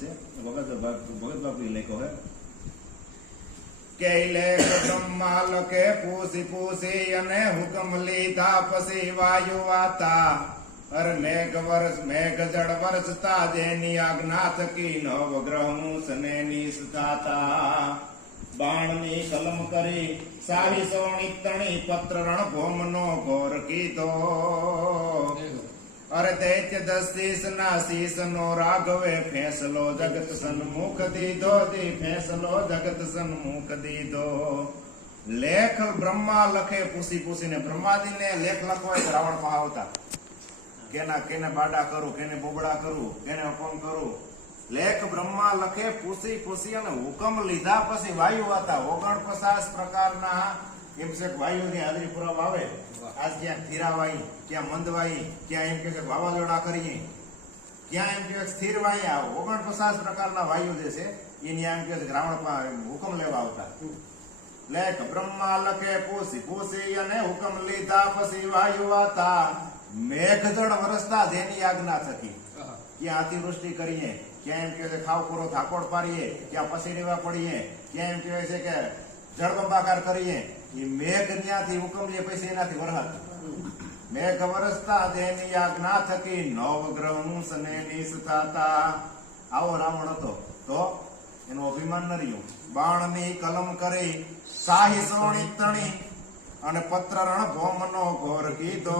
છે. ભગત ભગત બાપુ લેખો હે. કેલે માલકે પૂસી પૂછી અને હુકમ લીધા પછી વાયુ વાતા. અર મેઘ વર્ષ મેઘ જળ વરસતા જેની આજ્ઞા થકી નવ ગ્રહ સને નિષ્ઠાતા બાણની કલમ કરી સારી સોણી તણી પત્ર રણ ભોમનો ઘોર કીધો. અરે દૈત્ય દશીસ ના શીસ નો રાઘવે ફેંસલો જગત સન્મુખ દીધો દી ફેંસલો જગત સન્મુખ દીધો લેખ બ્રહ્મા લખે પૂછી પૂછીને બ્રહ્માદીને લેખ લખવા હોય તો રાવણ પાસે આવતા. કેના, કેને બાડા કરું, કેને બોબડા કરું, કેને હુકમ કરું. લેખ બ્રહ્મા લખે પૂછી પૂછી અને હુકમ લીધા પછી વાયુ હતા ઓગણ પચાસ પ્રકારના એમ છે કે વાયુની હાજરી પુરાવા આવે આજ ક્યાં ધીરાવાઈ ક્યાં મંદવાઈ ક્યાં એમ કે વાવાઝોડા કરીએ. ક્યાં એમ કે સ્થિર વાઈ આવો. ઓગણ પચાસ પ્રકારના વાયુ જે છે એની એમ કે છે કે રાવણ પાસે હુકમ લેવા આવતા. લેખ બ્રહ્મા લખે પોસી પોસી અને હુકમ લીધા પછી વાયુ આતા મેઘજળ વરસતા જેની આજ્ઞા થકી. ક્યાં અતિવૃષ્ટિ કરીએ ક્યાં એમ કહેવાય ખાવ પૂરો થાકોડ પાડીએ ક્યાં પસીડીવા પડીએ. ક્યાં એમ કહેવાય છે કે જળબંબાકાર કરીએ એ મેઘ ત્યાંથી હુકમ લે, પછી એનાથી વરસાદ મેઘ વરસતા તેની આજ્ઞા થકી નવ ગ્રહ સને નિષ્ઠાતા આવો રાવણ હતો. તો એનું અભિમાન ન રહ્યું. બાણની કલમ કરી શાહી સોણી તણી અને પત્ર રણ ભોમનો ઘોર કીધો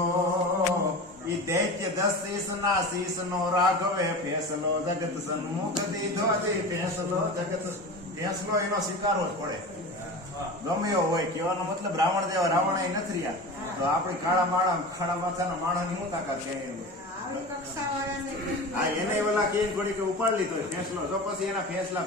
ઈ દૈત્ય દસ શીસ ના શીસ નો રાઘવે ફેસલો જગત સન્મુખ દીધો. ફેસલો જગત ફેસલો એનો સ્વીકારવો જ પડે. ગમે એવો હોય કહેવાનો મતલબ રાવણ જેવા રાવણ એ નથી રહ્યા. તો આપણી કાળા માળા ખાડા માથાના માણસની હું તાકાત છે હા એને ઓલા કે ઘોડી કે ઉપાડ લીધો ફેસલો. તો પછી એના ફેસલા